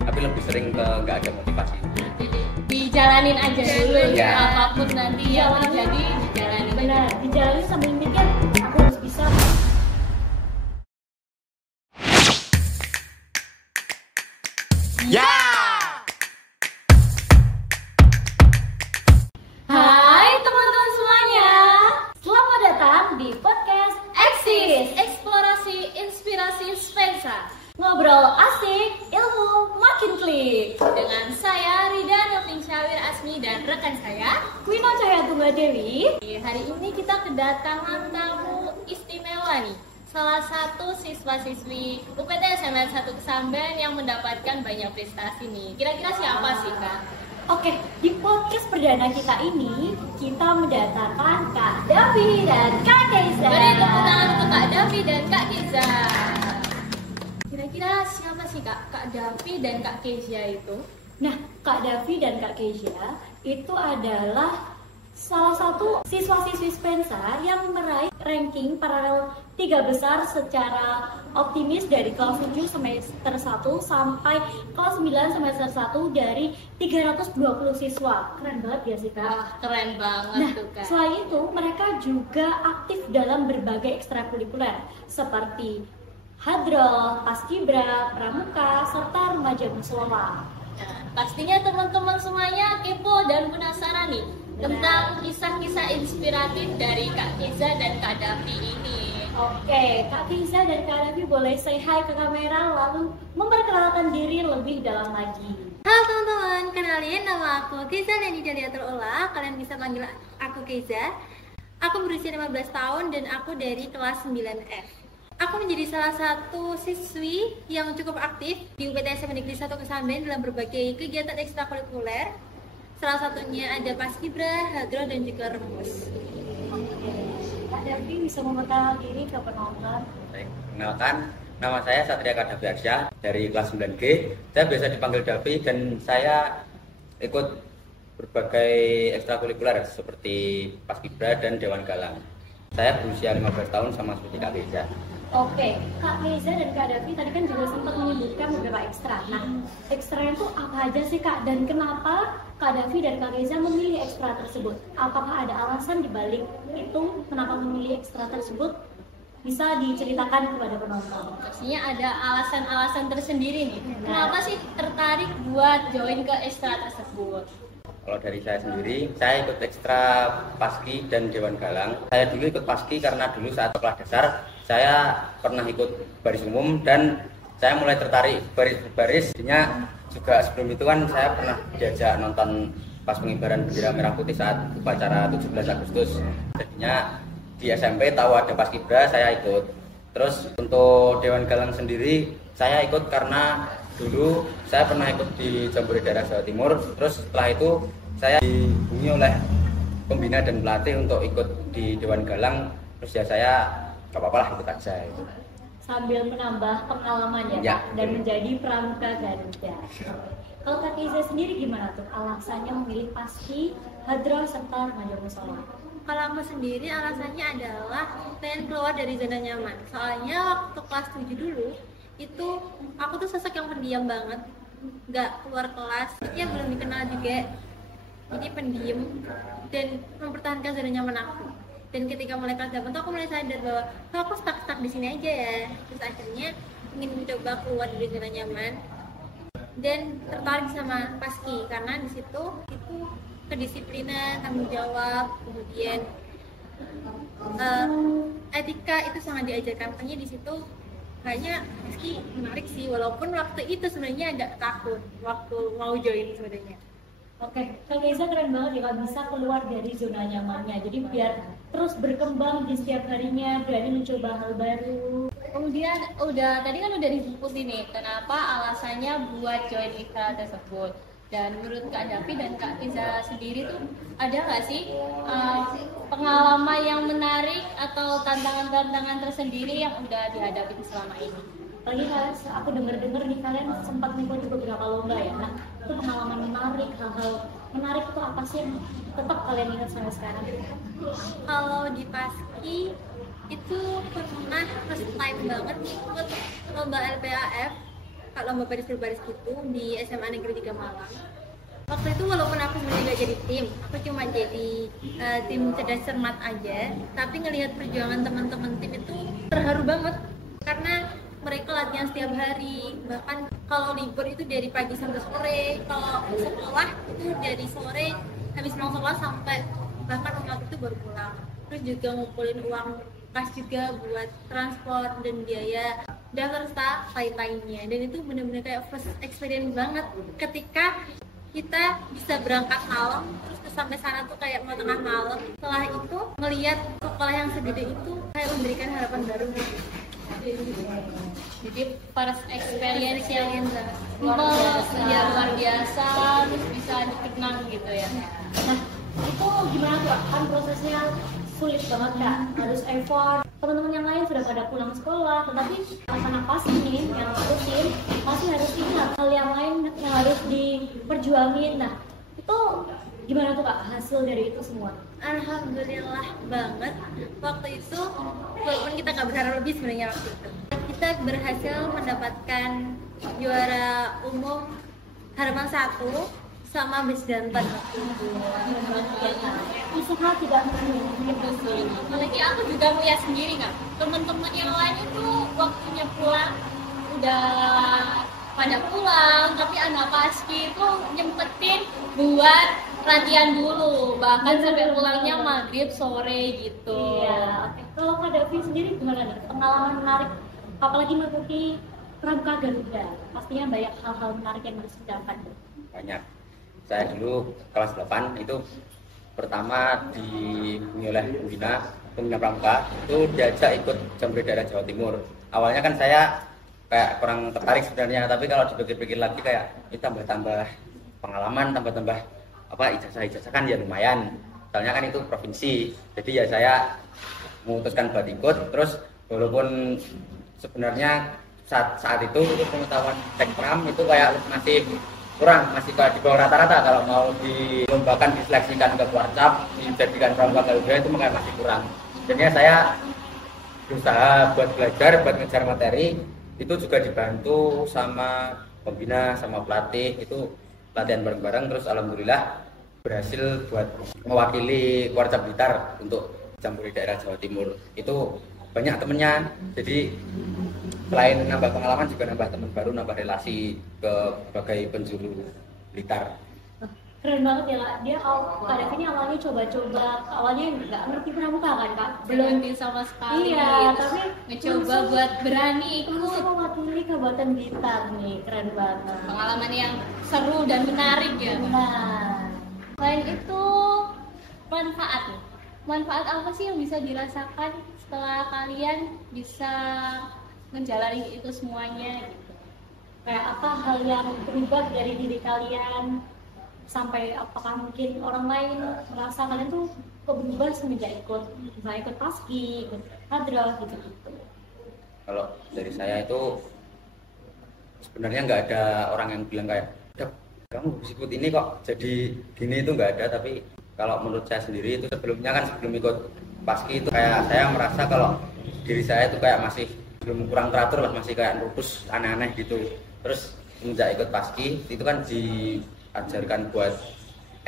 tapi lebih sering ke nggak ada motivasi. Jadi dijalanin aja dulu Ya. apapun nanti yang terjadi dijalanin. Benar, dijalanin sambil mikir aku harus bisa. Ya. Hai teman-teman semuanya, selamat datang di podcast Eksis, Eksplorasi Inspirasi Spensa ngobrol asik, ilmu makin klik. dengan saya Rida Noving Syawir Asmi dan rekan saya. Wina Cahaya Tunggal Dewi. Hari ini kita kedatangan tamu istimewa nih. Salah satu siswa-siswi UPT SMN 1 Kesamben yang mendapatkan banyak prestasi nih. Kira-kira siapa sih, Kak? Oke, di podcast perdana kita ini kita mendatangkan Kak Davi dan Kak Keiza. Beri tepuk tangan untuk Kak Davi dan Kak Keiza. Kira-kira siapa sih Kak Davi dan Kak Keiza itu? Nah, Kak Davi dan Kak Keiza itu adalah salah satu siswa-siswi Spensa yang meraih ranking paralel 3 besar secara optimis dari kelas 7 semester 1 sampai kelas 9 semester 1 dari 320 siswa. Keren banget ya sih, Kak? Wah, keren banget Nah, tuh, Kak. selain itu mereka juga aktif dalam berbagai ekstrakurikuler seperti Hadroh, Paskibra, Pramuka, serta Remaja Musyola. Nah, pastinya teman-teman semuanya kepo dan penasaran nih tentang kisah-kisah inspiratif dari Kak Keiza dan Kak Davi ini. Oke, Kak Keiza dan Kak Davi boleh say hi ke kamera lalu memperkenalkan diri lebih dalam lagi. Halo teman-teman, kenalin nama aku Keiza dan Diatur Ola. Kalian bisa panggil aku Keiza. Aku berusia 15 tahun dan aku dari kelas 9F. Aku menjadi salah satu siswi yang cukup aktif di UPT SMN Negeri 1 Kesamben dalam berbagai kegiatan ekstrakurikuler. Salah satunya ada Paskibra, Hadroh, dan juga Remus. Kak Davi bisa memperkenalkan diri ke penonton. Baik, kenalkan, nama saya Satria Kadavi Arsyah dari kelas 9G. Saya biasa dipanggil Davi dan saya ikut berbagai ekstrakurikuler seperti Paskibra dan Dewan Galang. Saya berusia 15 tahun sama seperti Kak Keiza. Oke, Kak Keiza dan Kak Davi tadi kan juga sempat menyebutkan beberapa ekstra. Nah, ekstra itu apa aja sih, Kak? Dan kenapa Kak Davi dan Kak Keiza memilih ekstra tersebut? Apakah ada alasan dibalik itu kenapa memilih ekstra tersebut? Bisa diceritakan kepada penonton. Pastinya ada alasan-alasan tersendiri nih. Kenapa sih tertarik buat join ke ekstra tersebut? Kalau dari saya sendiri, saya ikut ekstra Paski dan Dewan Galang. Saya dulu ikut Paski karena dulu saat kelas dasar saya pernah ikut baris umum dan saya mulai tertarik baris. Jadinya juga sebelum itu kan saya pernah diajak nonton pas pengibaran bendera merah putih saat upacara 17 Agustus. Jadinya di SMP tahu ada Paskibra, saya ikut. Terus untuk Dewan Galang sendiri saya ikut karena dulu saya pernah ikut di Jambore Daerah Jawa Timur. Terus setelah itu saya dihubungi oleh pembina dan pelatih untuk ikut di Dewan Galang. Terus ya saya gak apa-apa lah ikut aja itu. Sambil menambah pengalaman ya, Ya. Kak, dan menjadi pramuka Garuda. Kalau Kak Keiza sendiri gimana tuh alasannya memilih Paski, Hadroh, serta Remaja Musyola? Kalau aku sendiri alasannya adalah pengen keluar dari zona nyaman. Soalnya waktu kelas 7 dulu, itu aku tuh sosok yang pendiam banget. Nggak keluar kelas, ya belum dikenal juga. Jadi pendiam dan mempertahankan zona nyaman aku. Dan ketika mulai kelas 8 tuh aku mulai sadar bahwa aku stuck di sini aja ya. Terus akhirnya ingin mencoba keluar dari zona nyaman dan tertarik sama Paski karena di situ itu kedisiplinan, tanggung jawab, kemudian etika itu sangat diajarkan. Makanya di situ kayaknya Paski menarik sih, walaupun waktu itu sebenarnya agak takut waktu mau join sebenarnya. Oke, Kak Keiza keren banget ya, Kak, bisa keluar dari zona nyamannya. Jadi biar terus berkembang di setiap harinya, berani mencoba hal baru. Kemudian tadi kan udah disebutin nih kenapa alasannya buat join ekstra tersebut. Dan menurut Kak Davi dan Kak Keiza sendiri tuh ada nggak sih pengalaman yang menarik atau tantangan-tantangan tersendiri yang udah dihadapi selama ini? Apalagi kalian, aku denger nih kalian sempat mengikuti beberapa lomba ya. Nah, itu pengalaman menarik, hal-hal menarik itu apa sih yang tetap kalian ingat sampai sekarang? Kalau di Paski itu pernah first time banget ikut lomba LPAF Kak lomba baris berbaris gitu di SMA Negeri 3 Malang. Waktu itu walaupun aku nggak jadi tim, aku cuma jadi tim cerdas cermat aja, tapi ngelihat perjuangan teman-teman tim itu terharu banget karena mereka latihan setiap hari, bahkan kalau libur itu dari pagi sampai sore, kalau sekolah itu dari sore habis pulang sekolah sampai bahkan waktu itu baru pulang. Terus juga ngumpulin uang kas juga buat transport dan biaya daftar staff lain-lainnya, dan itu benar-benar kayak first experience banget ketika kita bisa berangkat malam terus sampai sana tuh kayak mau tengah malam. Setelah itu ngelihat sekolah yang segede itu kayak memberikan harapan baru. Jadi first experience yang luar biasa, terus bisa dikenang gitu ya. Nah, itu gimana tuh Kak? Kan prosesnya sulit banget Kak, harus effort. Teman-teman yang lain sudah pada pulang sekolah, tetapi anak-anak pasti nih yang rutin masih harus ingat hal yang lain yang harus diperjuangin. Nah, itu gimana tuh Kak hasil dari itu semua? Alhamdulillah banget. Waktu itu walaupun kita nggak berharap lebih sebenarnya waktu itu, kita berhasil mendapatkan juara umum harapan 1 sama bis Danten. Usaha tidak Betul. Apalagi aku juga melihat sendiri kan, teman-teman yang lain itu waktunya pulang udah pada pulang, tapi anak paski itu nyempetin buat latihan dulu, bahkan sampai pulangnya maghrib sore gitu. Iya, oke. Kalau Kak Davi sendiri gimana nih? Pengalaman menarik, apalagi mengikuti Pramuka Garuda. Pastinya banyak hal-hal menarik yang harus didapat. Banyak. Saya dulu kelas 8 itu pertama dihubungi oleh pembina pramuka, itu diajak ikut Jambore Daerah Jawa Timur. Awalnya kan saya kayak kurang tertarik sebenarnya, tapi kalau dipikir-pikir lagi kayak ini tambah-tambah pengalaman, tambah-tambah ijazah kan ya lumayan. Soalnya kan itu provinsi, jadi ya saya memutuskan buat ikut. Terus walaupun sebenarnya saat itu pengetahuan tekpram itu kayak masih kurang, masih kayak di bawah rata-rata. Kalau mau dilombakan, diseleksikan ke Warcap, dijadikan pramuka Garuda itu masih kurang. Jadinya saya berusaha buat belajar, buat ngejar materi. Itu juga dibantu sama pembina, sama pelatih, itu latihan bareng-bareng. Terus alhamdulillah berhasil buat mewakili Warcap Blitar untuk Jambore Daerah Jawa Timur. Itu banyak temennya, jadi selain nambah pengalaman juga nambah teman baru, nambah relasi ke berbagai penjuru Blitar. Keren banget ya Kak. Dia Kak Davi ini awalnya coba-coba, awalnya nggak ngerti pramuka kan Kak? Belum sama sekali. Iya, tapi mencoba buat berani ikut. Mewakili Kabupaten Blitar nih, keren banget. Pengalaman yang seru dan menarik ya. Nah, Selain itu, manfaat nih. Manfaat apa sih yang bisa dirasakan setelah kalian bisa menjalani itu semuanya gitu? kayak apa hal yang berubah dari diri kalian, sampai apakah mungkin orang lain merasa kalian tuh kok berubah semenjak ikut paski, ikut hadroh gitu. Kalau dari saya itu sebenarnya nggak ada orang yang bilang kayak, "Dap, kamu harus ikut ini kok jadi gini," itu nggak ada. Tapi kalau menurut saya sendiri itu sebelum ikut paski itu kayak saya merasa kalau diri saya itu kayak masih belum kurang teratur lah, masih kayak lupus aneh-aneh gitu. Terus semenjak ikut paski itu kan diajarkan buat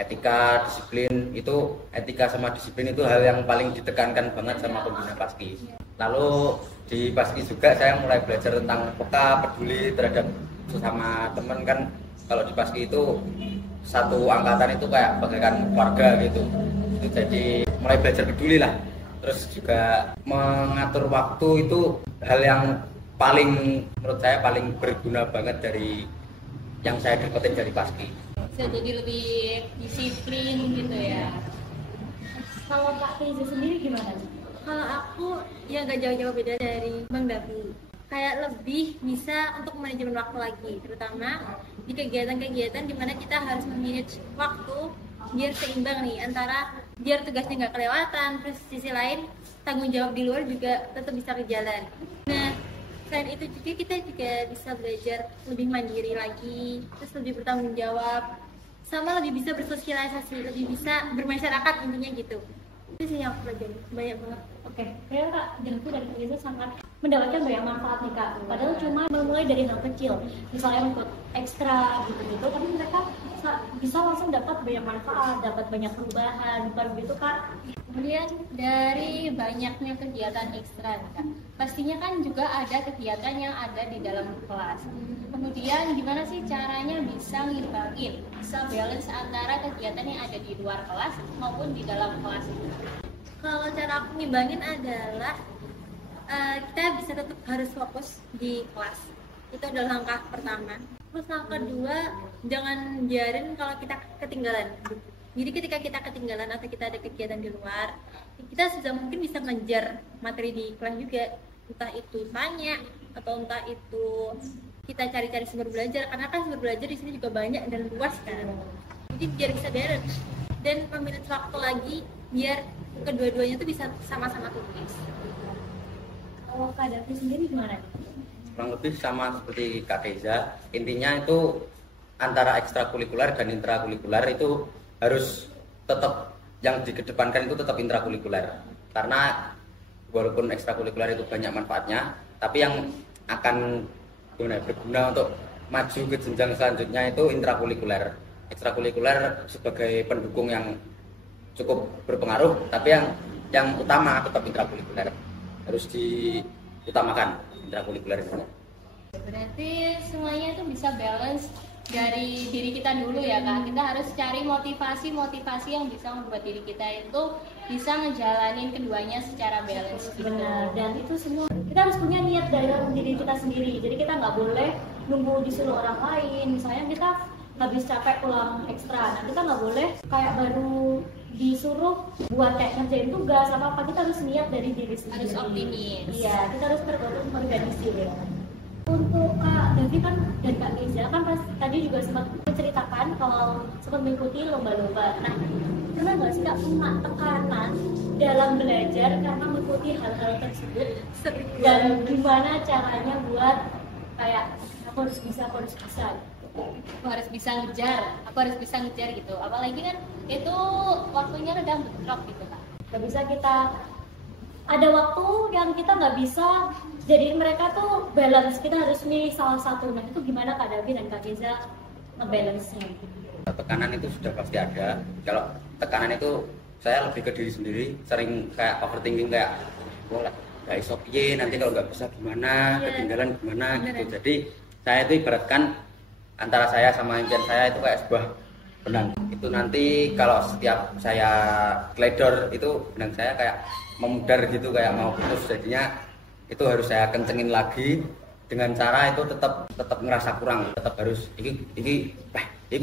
etika, disiplin. Itu etika sama disiplin itu hal yang paling ditekankan banget sama pembina paski. Lalu di paski juga saya mulai belajar tentang peka, peduli terhadap sesama teman. Kan kalau di paski itu satu angkatan itu kayak bagaikan keluarga gitu. Itu jadi mulai belajar peduli lah. Terus juga mengatur waktu itu hal yang menurut saya paling berguna banget dari yang saya dapetin dari paski. Bisa jadi lebih disiplin gitu ya. Kalau Kak Riza sendiri gimana? Kalau aku ya nggak jauh-jauh beda dari Bang Davi. Kayak lebih bisa untuk manajemen waktu lagi, terutama di kegiatan-kegiatan di mana kita harus memanage waktu biar seimbang nih, antara biar tugasnya nggak kelewatan, terus sisi lain tanggung jawab di luar juga tetap bisa berjalan. Nah, selain itu juga kita juga bisa belajar lebih mandiri lagi, terus lebih bertanggung jawab, sama lebih bisa bersosialisasi, lebih bisa bermasyarakat, intinya gitu. Itu sih yang aku pelajari, banyak banget. Oke, kayaknya Kak Davi dan Kak Riza sangat mendapatkan banyak manfaat nih Kak. Padahal cuma memulai dari hal kecil, misalnya ikut ekstra gitu-gitu, tapi mereka bisa langsung dapat banyak manfaat, dapat banyak perubahan, bukan begitu Kak? Kemudian dari banyaknya kegiatan ekstra nih, Kak, pastinya kan juga ada kegiatan yang ada di dalam kelas. Kemudian gimana sih caranya bisa ngimbangin, bisa balance antara kegiatan yang ada di luar kelas maupun di dalam kelas? Kalau cara aku ngimbangin adalah kita bisa tetap harus fokus di kelas. Itu adalah langkah pertama. Terus langkah kedua, jangan biarin kalau kita ketinggalan. Jadi ketika kita ketinggalan atau kita ada kegiatan di luar, kita sudah mungkin bisa ngejar materi di kelas juga. Entah itu tanya atau entah itu kita cari-cari sumber belajar, karena kan sumber belajar di sini juga banyak dan luas kan. Jadi biar bisa balance dan memilih waktu lagi biar kedua-duanya itu bisa sama-sama tulis. Kalau Kak Davi sendiri gimana? Kurang lebih sama seperti Kak Keiza. Intinya itu antara ekstrakurikuler dan intrakurikuler itu harus tetap, yang dikedepankan itu tetap intrakurikuler. Karena walaupun ekstrakurikuler itu banyak manfaatnya, tapi yang akan berguna untuk maju ke jenjang selanjutnya itu intrakurikuler. Ekstrakurikuler sebagai pendukung yang cukup berpengaruh, tapi yang utama tetap intrakurikuler. Harus diutamakan intrakurikuler itu. Berarti semuanya itu bisa balance dari diri kita dulu ya Kak. Kita harus cari motivasi yang bisa membuat diri kita itu bisa ngejalanin keduanya secara balance. Benar, dan itu semua kita harus punya niat dari dalam diri kita sendiri. Jadi kita nggak boleh nunggu disuruh orang lain. Misalnya kita habis capek pulang ekstra, nah kita nggak boleh kayak baru disuruh buat kayak ngerjain tugas apa, kita harus niat dari diri sendiri. Harus optimis. Iya, kita harus terorganisir ya. Untuk Kak Davi kan dan Kak Keiza kan pas tadi juga sempat menceritakan kalau sempat mengikuti lomba-lomba. Nah, pernah nggak sih Kak punya tekanan dalam belajar karena mengikuti hal-hal tersebut? Dan gimana caranya buat kayak aku harus bisa aku harus bisa ngejar gitu, apalagi kan itu waktunya udah bentrok gitu Kak. Gak bisa kita ada waktu yang kita nggak bisa jadi mereka tuh balance, kita harus milih salah satu. Nah itu gimana Kak Davi dan Kak Keiza ngebalance-nya? Tekanan itu sudah pasti ada. Kalau tekanan itu saya lebih ke diri sendiri, sering kayak overthinking, kayak gak iso piye, nanti kalau nggak bisa gimana, ketinggalan gimana gitu. Jadi saya itu ibaratkan antara saya sama impian saya itu kayak sebuah benang. Itu nanti kalau setiap saya gledor itu benang saya kayak memudar gitu, kayak mau putus. Jadinya itu harus saya kencengin lagi dengan cara itu tetap ngerasa kurang, tetap harus iki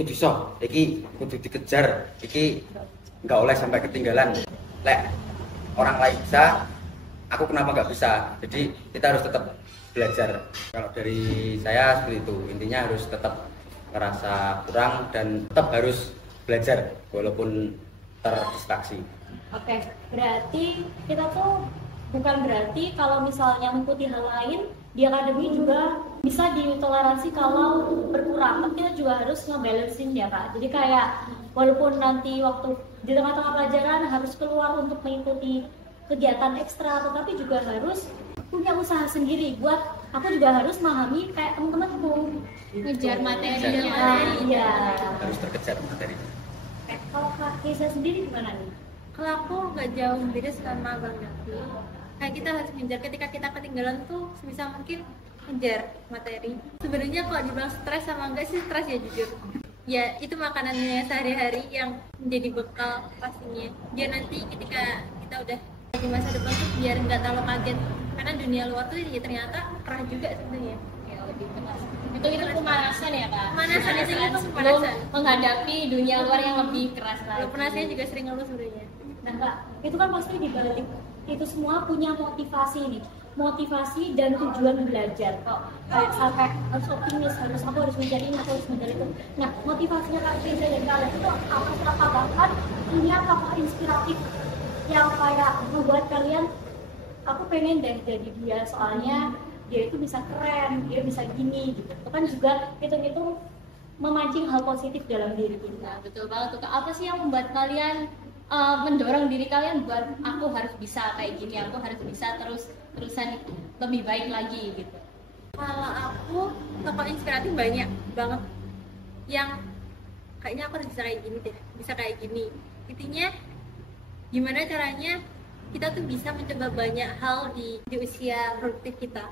bisa, iki kudu dikejar, iki nggak oleh sampai ketinggalan. Lek orang lain bisa, aku kenapa nggak bisa? Jadi kita harus tetap belajar. Kalau dari saya seperti itu, intinya harus tetap ngerasa kurang dan tetap harus belajar walaupun terdistraksi. Oke, berarti kita tuh bukan berarti kalau misalnya mengikuti hal lain di akademi juga bisa ditoleransi kalau berkurang, tapi kita juga harus ngebalancein ya Kak. Jadi kayak walaupun nanti waktu di tengah-tengah pelajaran harus keluar untuk mengikuti kegiatan ekstra, tetapi juga harus punya usaha sendiri buat aku juga harus memahami kayak teman-temanku Ngejar materinya. Iya. Harus terkejar materinya. Kalau Kak Keiza sendiri gimana nih? Kalau aku nggak jauh beda sama Bang Davi. Kayak kita harus ngejar ketika kita ketinggalan tuh sebisa mungkin ngejar materi. Sebenarnya kalau dibilang stres sama enggak sih, stres ya jujur. Ya itu makanannya sehari-hari yang menjadi bekal pastinya. Biar nanti ketika kita udah di masa depan tuh biar nggak terlalu kaget. Karena dunia luar tuh ya ternyata kerah juga sebenarnya. Ya, lebih keras. Itu pemanasan ya Kak? Pemanasan itu Belum pemanasan. menghadapi dunia luar yang lebih keras lagi. Belum pernah saya juga sering ngeluh sebenarnya. Nah Kak, itu kan pasti dibalik itu semua punya motivasi nih, motivasi dan tujuan belajar. Kok kayak sampai harus optimis, aku harus mencari ini, aku harus mencari itu. Nah motivasinya Kak Keiza dan kalian itu apa bahkan punya tokoh inspiratif yang kayak membuat kalian aku pengen deh jadi dia, soalnya dia itu bisa keren, dia bisa gini gitu. Itu kan juga itu memancing hal positif dalam diri kita. Nah, betul banget tuh Kak. Apa sih yang membuat kalian mendorong diri kalian buat aku harus bisa kayak gini, aku harus bisa terusan lebih baik lagi gitu. Kalau aku tokoh inspiratif banyak banget yang kayaknya aku harus bisa kayak gini deh, bisa kayak gini. Intinya gimana caranya kita tuh bisa mencoba banyak hal di usia produktif kita,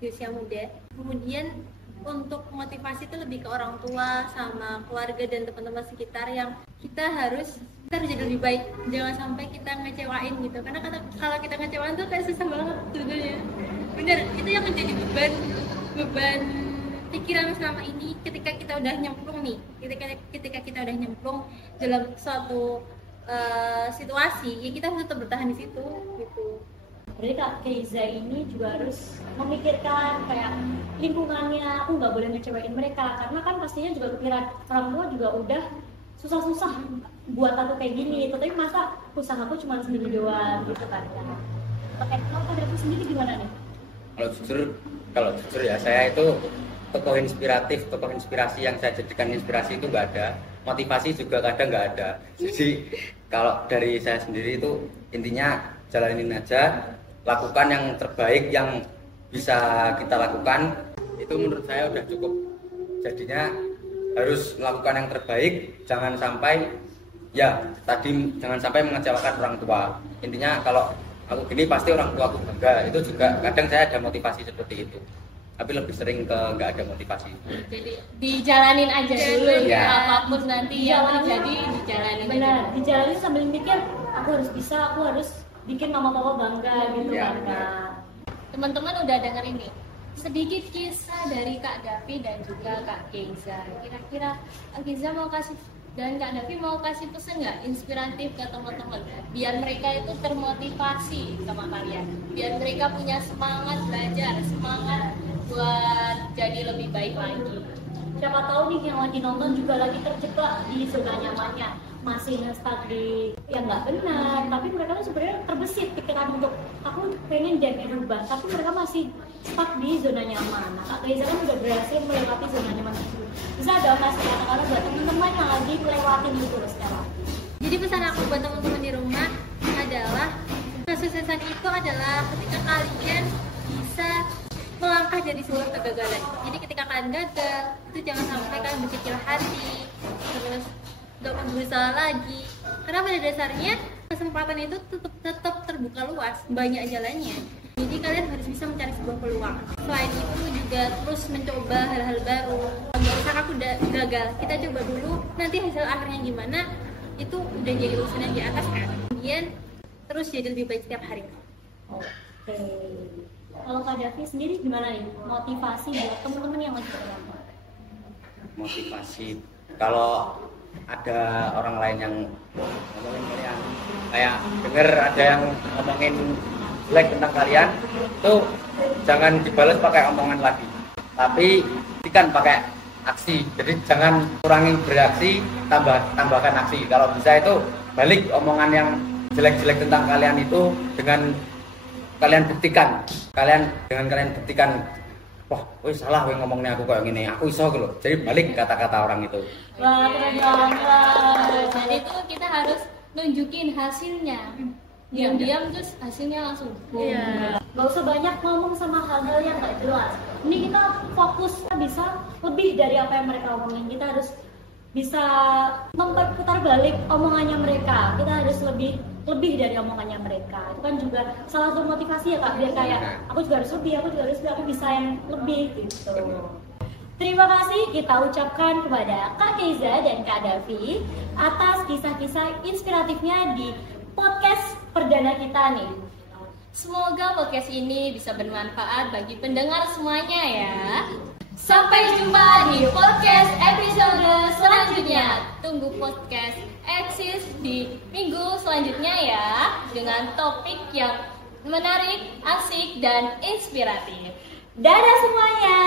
di usia muda. Kemudian untuk motivasi itu lebih ke orang tua sama keluarga dan teman-teman sekitar yang kita harus jadi lebih baik. Jangan sampai kita ngecewain gitu, karena kalau kita ngecewain tuh kayak susah banget sebenarnya. Bener, itu yang menjadi beban pikiran selama ini. Ketika kita udah nyemplung nih, ketika kita udah nyemplung dalam suatu situasi, ya kita harus tetap bertahan di situ gitu. Berarti Kak Keiza ini juga harus memikirkan kayak lingkungannya, aku nggak boleh ngecewain mereka, karena kan pastinya juga kepikiran orang tua juga udah susah-susah buat aku kayak gini, tapi masa usahaku cuma sendiri doang gitu kan ya. Oke, kalau pada aku sendiri gimana nih? Kalau jujur ya, saya itu tokoh inspirasi yang saya jadikan inspirasi itu nggak ada, motivasi juga kadang nggak ada. Jadi kalau dari saya sendiri itu intinya jalanin aja, lakukan yang terbaik yang bisa kita lakukan, itu menurut saya udah cukup. Jadinya harus melakukan yang terbaik, jangan sampai mengecewakan orang tua. Intinya kalau aku gini pasti orang tua aku bangga, itu juga kadang saya ada motivasi seperti itu, tapi lebih sering ke nggak ada motivasi. Jadi dijalanin aja dulu ya. Apapun nanti yang terjadi dijalanin. Benar, dijalanin sambil mikir aku harus bisa, aku harus bikin mama papa bangga gitu kan Kak. Teman-teman udah denger ini sedikit kisah dari Kak Davi dan juga Kak Keiza. Kira-kira Kak Keiza mau kasih dan Kak Davi mau kasih pesan nggak inspiratif ke teman-teman biar mereka itu termotivasi sama kalian, biar mereka punya semangat belajar, semangat buat jadi lebih baik lagi. Siapa tahu nih yang lagi nonton juga lagi terjebak di zona nyamannya, masih nge-stuck di yang nggak benar, tapi mereka tuh sebenarnya terbesit pikiran untuk aku pengen jadi berubah, tapi mereka masih stuck di zona nyaman. Nah, Kak Keiza kan udah berhasil melewati zona nyaman itu. Bisa ada kasih kata-kata buat teman-teman yang lagi melewati itu sekarang. Jadi pesan aku buat teman-teman di rumah adalah kesuksesan itu adalah ketika kalian bisa melangkah dari sebuah kegagalan. Jadi ketika kalian gagal, itu jangan sampai kalian berkecil hati, terus gak mau berusaha lagi. Karena pada dasarnya kesempatan itu tetap terbuka luas, banyak jalannya. Jadi kalian harus bisa mencari sebuah peluang. Selain itu juga terus mencoba hal-hal baru. Kalau misalkan aku udah gagal, kita coba dulu. Nanti hasil akhirnya gimana, itu udah jadi urusan yang di atas kan. Kemudian terus jadi lebih baik setiap hari. Oke. Kalau Kak Davi sendiri gimana nih motivasi buat teman-teman yang lagi belajar? Motivasi kalau ada orang lain yang ngomongin kalian, kayak denger ada yang ngomongin jelek tentang kalian, itu jangan dibalas pakai omongan lagi, tapi kan pakai aksi. Jadi jangan kurangin bereaksi, tambahkan aksi. Kalau bisa itu balik omongan yang jelek-jelek tentang kalian itu dengan kalian buktikan, kalian buktikan, wah, salah gue ngomongnya aku kayak gini, aku iso gitu. Jadi balik kata-kata orang itu. Wah, keren banget. Dan itu kita harus nunjukin hasilnya. Diam-diam terus hasilnya langsung boom. Iya. Gak usah banyak ngomong sama hal-hal yang gak jelas. Ini kita fokus, kita bisa lebih dari apa yang mereka omongin. Kita harus bisa memperputar balik omongannya mereka. Kita harus lebih dari omongannya mereka. Itu kan juga salah satu motivasi ya Kak, biar kayak aku juga harus lebih, aku bisa yang lebih gitu. Terima kasih kita ucapkan kepada Kak Keiza dan Kak Davi atas kisah-kisah inspiratifnya di podcast perdana kita nih. Semoga podcast ini bisa bermanfaat bagi pendengar semuanya ya. Sampai jumpa di podcast episode selanjutnya. Tunggu podcast eksis di minggu selanjutnya ya, dengan topik yang menarik, asik, dan inspiratif. Dadah semuanya.